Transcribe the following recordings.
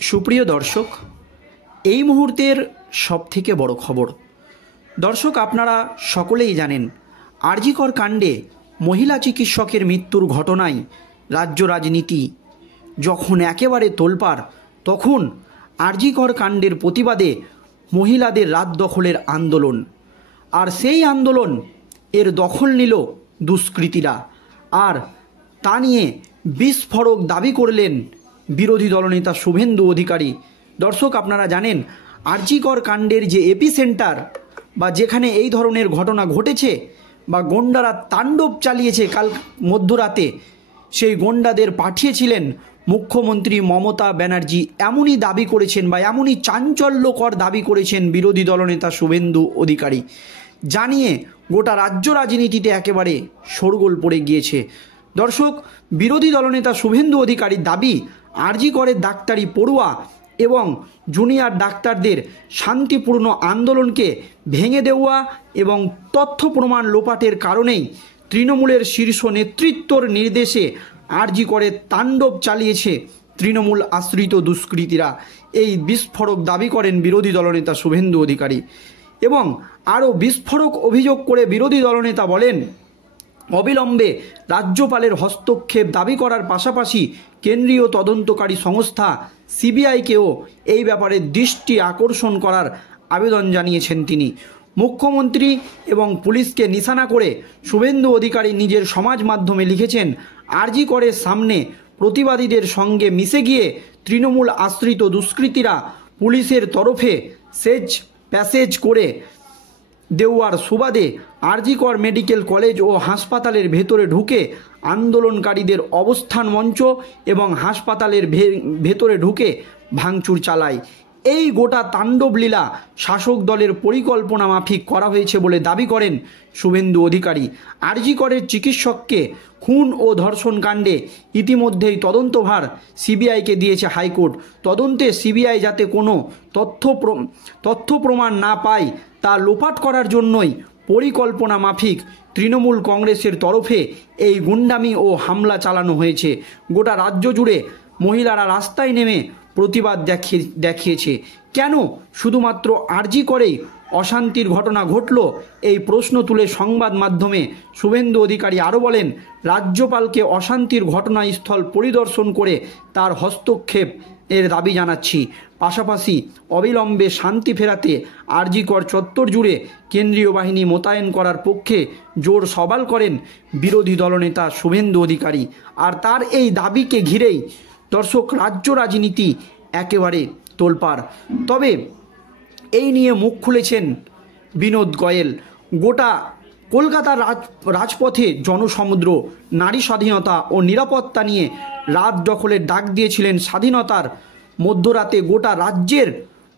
সুপ্রিয় দর্শক, এই মুহূর্তের সবথেকে বড় খবর। দর্শক, আপনারা সকলেই জানেন আর.জি. কর কাণ্ডে মহিলা চিকিৎসকের মৃত্যুর ঘটনায় রাজ্য রাজনীতি যখন একেবারে তোলপাড়, তখন আর.জি. কর কাণ্ডের প্রতিবাদে মহিলাদের রাত দখলের আন্দোলন। আর সেই আন্দোলন এর দখল নিল দুষ্কৃতীরা, আর তা নিয়ে বিস্ফোরক দাবি করলেন বিরোধী দলনেতা শুভেন্দু অধিকারী। দর্শক, আপনারা জানেন আর.জি. কর কাণ্ডের যে এপিসেন্টার বা যেখানে এই ধরনের ঘটনা ঘটেছে বা গন্ডারা তাণ্ডব চালিয়েছে কাল মধ্যরাতে, সেই গন্ডাদের পাঠিয়েছিলেন মুখ্যমন্ত্রী মমতা ব্যানার্জি। এমনই দাবি করেছেন বা এমনই চাঞ্চল্যকর দাবি করেছেন বিরোধী দলনেতা শুভেন্দু অধিকারী, জানিয়ে গোটা রাজ্য রাজনীতিতে একেবারে শোরগোল পড়ে গিয়েছে। দর্শক, বিরোধী দলনেতা শুভেন্দু অধিকারীর দাবি, আর.জি. করের ডাক্তারি পড়ুয়া এবং জুনিয়র ডাক্তারদের শান্তিপূর্ণ আন্দোলনকে ভেঙে দেওয়া এবং তথ্য প্রমাণ লোপাটের কারণেই তৃণমূলের শীর্ষ নেতৃত্বর নির্দেশে আর.জি. করের তাণ্ডব চালিয়েছে তৃণমূল আশ্রিত দুষ্কৃতীরা। এই বিস্ফোরক দাবি করেন বিরোধী দলনেতা শুভেন্দু অধিকারী এবং আরও বিস্ফোরক অভিযোগ করে বিরোধী দলনেতা বলেন, অবিলম্বে রাজ্যপালের হস্তক্ষেপ দাবি করার পাশাপাশি কেন্দ্রীয় তদন্তকারী সংস্থা সিবিআইকেও এই ব্যাপারে দৃষ্টি আকর্ষণ করার আবেদন জানিয়েছেন তিনি। মুখ্যমন্ত্রী এবং পুলিশকে নিশানা করে শুভেন্দু অধিকারী নিজের সমাজ মাধ্যমে লিখেছেন, আর.জি. করের সামনে প্রতিবাদীদের সঙ্গে মিশে গিয়ে তৃণমূল আশ্রিত দুষ্কৃতীরা পুলিশের তরফে সেজ প্যাসেজ করে দেওয়ার সুবাদে আর.জি. কর মেডিকেল কলেজ ও হাসপাতালের ভেতরে ঢুকে আন্দোলনকারীদের অবস্থান মঞ্চ এবং হাসপাতালের ভেতরে ঢুকে ভাঙচুর চালায়। এই গোটা তাণ্ডবলীলা শাসক দলের পরিকল্পনা মাফিক করা হয়েছে বলে দাবি করেন শুভেন্দু অধিকারী। আর.জি. করের চিকিৎসককে খুন ও ধর্ষণ কাণ্ডে ইতিমধ্যেই তদন্তভার সিবিআইকে দিয়েছে হাইকোর্ট। তদন্তে সিবিআই যাতে কোনো তথ্য প্রমাণ না পায় তা লোপাট করার জন্যই পরিকল্পনা মাফিক তৃণমূল কংগ্রেসের তরফে এই গুন্ডামি ও হামলা চালানো হয়েছে। গোটা রাজ্য জুড়ে মহিলারা রাস্তায় নেমে প্রতিবাদ দেখিয়েছে। কেন শুধুমাত্র আর.জি. করেই অশান্তির ঘটনা ঘটল, এই প্রশ্ন তুলে সংবাদ মাধ্যমে শুভেন্দু অধিকারী আরও বলেন, রাজ্যপালকে অশান্তির ঘটনাস্থল পরিদর্শন করে তার হস্তক্ষেপ এর দাবি জানাচ্ছি। পাশাপাশি অবিলম্বে শান্তি ফেরাতে আর.জি. কর চত্বর জুড়ে কেন্দ্রীয় বাহিনী মোতায়েন করার পক্ষে জোর সওয়াল করেন বিরোধী দলনেতা শুভেন্দু অধিকারী। আর তার এই দাবিকে ঘিরেই দর্শক রাজ্য রাজনীতি একেবারে তোলপাড়। তবে এই নিয়ে মুখ খুলেছেন বিনোদ গোয়েল। গোটা কলকাতার রাজপথে জনসমুদ্র, নারী স্বাধীনতা ও নিরাপত্তা নিয়ে রাত দখলের ডাক দিয়েছিলেন। স্বাধীনতার মধ্যরাতে গোটা রাজ্যের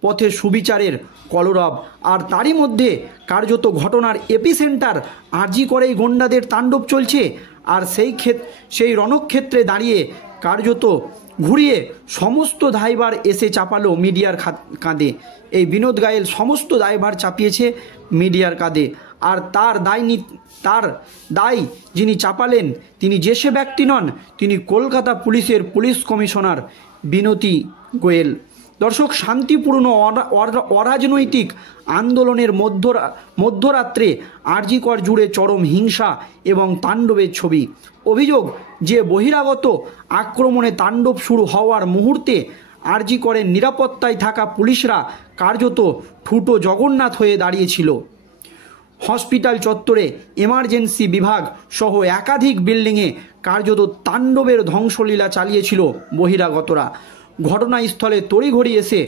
পথে সুবিচারের কলরব, আর তারই মধ্যে কার্যত ঘটনার এপিসেন্টার আর.জি. করেই গন্ডাদের তাণ্ডব চলছে। আর সেই রণক্ষেত্রে দাঁড়িয়ে কার্যত ঘুরিয়ে সমস্ত দায়ভার এসে চাপালো মিডিয়ার কাঁধে। এই বিনোদ গোয়েল সমস্ত দায়ভার চাপিয়েছে মিডিয়ার কাঁধে। আর তার দায় যিনি চাপালেন তিনি যে সে ব্যক্তি নন, তিনি কলকাতা পুলিশের পুলিশ কমিশনার বিনোদী গোয়েল। দর্শক, শান্তিপূর্ণ অরাজনৈতিক আন্দোলনের মধ্যরাত্রে আর.জি. কর জুড়ে চরম হিংসা এবং তাণ্ডবের ছবি। অভিযোগ যে বহিরাগত আক্রমণে তাণ্ডব শুরু হওয়ার মুহূর্তে আর.জি. করের নিরাপত্তায় থাকা পুলিশরা কার্যত ঠুটো জগন্নাথ হয়ে দাঁড়িয়েছিল। হসপিটাল চত্বরে এমার্জেন্সি বিভাগ সহ একাধিক বিল্ডিংয়ে কার্যত তাণ্ডবের ধ্বংসলীলা চালিয়েছিল বহিরাগতরা। ঘটনাস্থলে তড়িঘড়ি এসে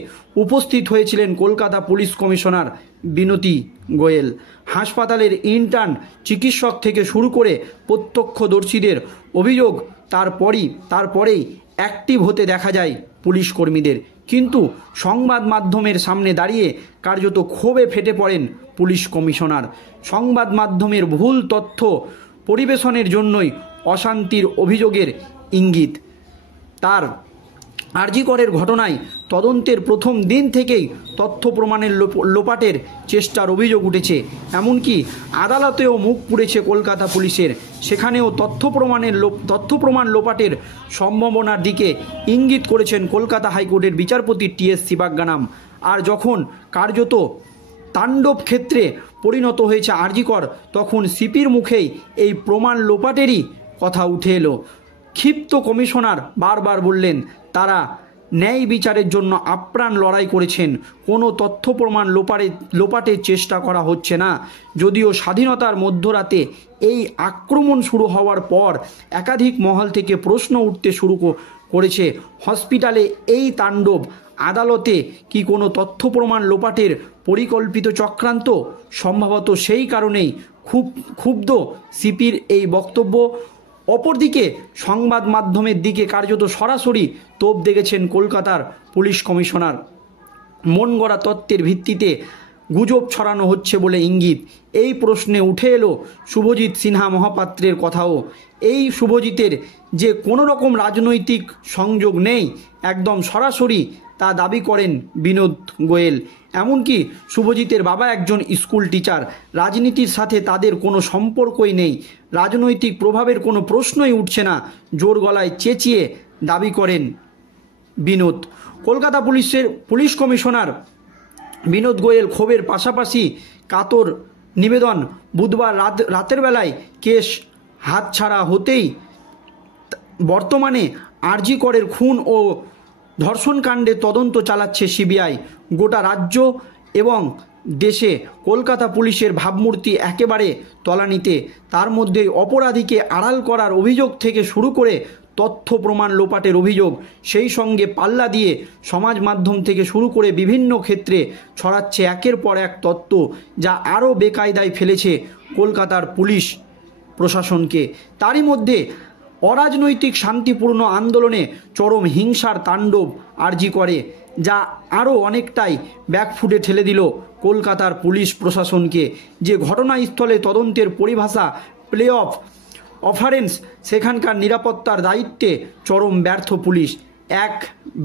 উপস্থিত হয়েছিলেন কলকাতা পুলিশ কমিশনার বিনোদী গোয়েল। হাসপাতালের ইন্টার্ন চিকিৎসক থেকে শুরু করে প্রত্যক্ষদর্শীদের অভিযোগ তারপরেই অ্যাক্টিভ হতে দেখা যায় পুলিশ কর্মীদের। কিন্তু সংবাদ মাধ্যমের সামনে দাঁড়িয়ে কার্যত ক্ষোভে ফেটে পড়েন পুলিশ কমিশনার। সংবাদ মাধ্যমের ভুল তথ্য পরিবেশনের জন্যই অশান্তির অভিযোগের ইঙ্গিত। তার আরজি করের ঘটনায় তদন্তের প্রথম দিন থেকেই তথ্য প্রমাণের লোপাটের চেষ্টার অভিযোগ উঠেছে। এমনকি আদালতেও মুখ পুড়েছে কলকাতা পুলিশের। সেখানেও তথ্য প্রমাণ লোপাটের সম্ভাবনার দিকে ইঙ্গিত করেছেন কলকাতা হাইকোর্টের বিচারপতি টি.এস. শিবাজ্ঞানাম। আর যখন কার্যত তাণ্ডব ক্ষেত্রে পরিণত হয়েছে আরজি কর, তখন সিপির মুখেই এই প্রমাণ লোপাটেরই কথা উঠে এলো। ক্ষিপ্ত কমিশনার বারবার বললেন তারা ন্যায় বিচারের জন্য আপ্রাণ লড়াই করেছেন, কোনো তথ্য প্রমাণ লোপাটের চেষ্টা করা হচ্ছে না। যদিও স্বাধীনতার মধ্যরাতে এই আক্রমণ শুরু হওয়ার পর একাধিক মহল থেকে প্রশ্ন উঠতে শুরু করেছে, হসপিটালে এই তাণ্ডব, আদালতে কি কোনো তথ্য প্রমাণ লোপাটের পরিকল্পিত চক্রান্ত? সম্ভবত সেই কারণেই ক্ষুব্ধ সিপির এই বক্তব্য। অপরদিকে সংবাদ মাধ্যমের দিকে কার্যত সরাসরি তোপ দেখেছেন কলকাতার পুলিশ কমিশনার। মন গড়া তত্ত্বের ভিত্তিতে গুজব ছড়ানো হচ্ছে বলে ইঙ্গিত। এই প্রশ্নে উঠে এলো শুভজিৎ সিনহা মহাপাত্রের কথাও। এই শুভজিতের যে কোনো রকম রাজনৈতিক সংযোগ নেই, একদম সরাসরি তা দাবি করেন বিনোদ গোয়েল। এমনকি শুভজিতের বাবা একজন স্কুল টিচার, রাজনীতির সাথে তাদের কোনো সম্পর্কই নেই, রাজনৈতিক প্রভাবের কোনো প্রশ্নই উঠছে না, জোর গলায় চেঁচিয়ে দাবি করেন বিনোদ। কলকাতা পুলিশ কমিশনার বিনোদ গোয়েল ক্ষোভের পাশাপাশি কাতর নিবেদন, বুধবার রাতের বেলায় কেস হাতছাড়া হতেই বর্তমানে আরজি করের খুন ও ধর্ষণকাণ্ডে তদন্ত চালাচ্ছে সিবিআই। গোটা রাজ্য এবং দেশে কলকাতা পুলিশের ভাবমূর্তি একেবারে তলানিতে। তার মধ্যে অপরাধীকে আড়াল করার অভিযোগ থেকে শুরু করে তথ্য প্রমাণ লোপাটের অভিযোগ, সেই সঙ্গে পাল্লা দিয়ে সমাজ মাধ্যম থেকে শুরু করে বিভিন্ন ক্ষেত্রে ছড়াচ্ছে একের পর এক তত্ত্ব, যা আরও বেকায়দায় ফেলেছে কলকাতার পুলিশ প্রশাসনকে। তারই মধ্যে অরাজনৈতিক শান্তিপূর্ণ আন্দোলনে চরম হিংসার তাণ্ডব আরজি করে, যা আরও অনেকটাই ব্যাকফুটে ঠেলে দিল কলকাতার পুলিশ প্রশাসনকে। যে ঘটনাস্থলে তদন্তের পরিভাষা প্লে অফ অফারেন্স, সেখানকার নিরাপত্তার দায়িত্বে চরম ব্যর্থ পুলিশ। এক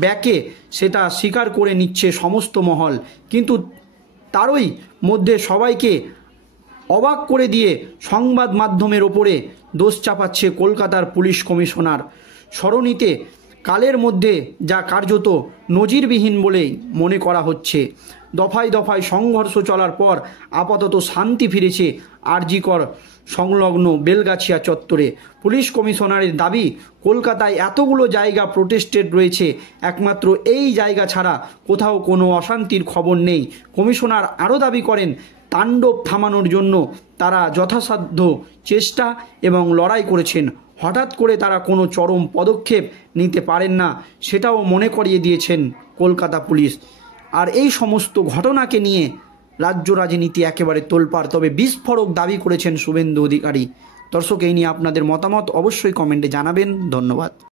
ব্যাকে সেটা স্বীকার করে নিচ্ছে সমস্ত মহল, কিন্তু তারই মধ্যে সবাইকে অবাক করে দিয়ে সংবাদ মাধ্যমের ওপরে দোষ চাপাচ্ছে কলকাতার পুলিশ কমিশনার। সরণিতে কালের মধ্যে যা কার্যত নজিরবিহীন বলেই মনে করা হচ্ছে। দফায় দফায় সংঘর্ষ চলার পর আপাতত শান্তি ফিরেছে আরজি কর সংলগ্ন বেলগাছিয়া চত্বরে। পুলিশ কমিশনারের দাবি, কলকাতায় এতগুলো জায়গা প্রোটেস্টেড রয়েছে, একমাত্র এই জায়গা ছাড়া কোথাও কোনো অশান্তির খবর নেই। কমিশনার আরও দাবি করেন, তাণ্ডব থামানোর জন্য তারা যথাসাধ্য চেষ্টা এবং লড়াই করেছেন। হঠাৎ করে তারা কোনো চরম পদক্ষেপ নিতে পারেন না, সেটাও মনে করিয়ে দিয়েছেন কলকাতা পুলিশ। আর এই সমস্ত ঘটনাকে নিয়ে রাজ্য রাজনীতি একেবারে তোলপাড়। তবে বিস্ফোরক দাবি করেছেন শুভেন্দু অধিকারী। দর্শক, এই নিয়ে আপনাদের মতামত অবশ্যই কমেন্টে জানাবেন। ধন্যবাদ।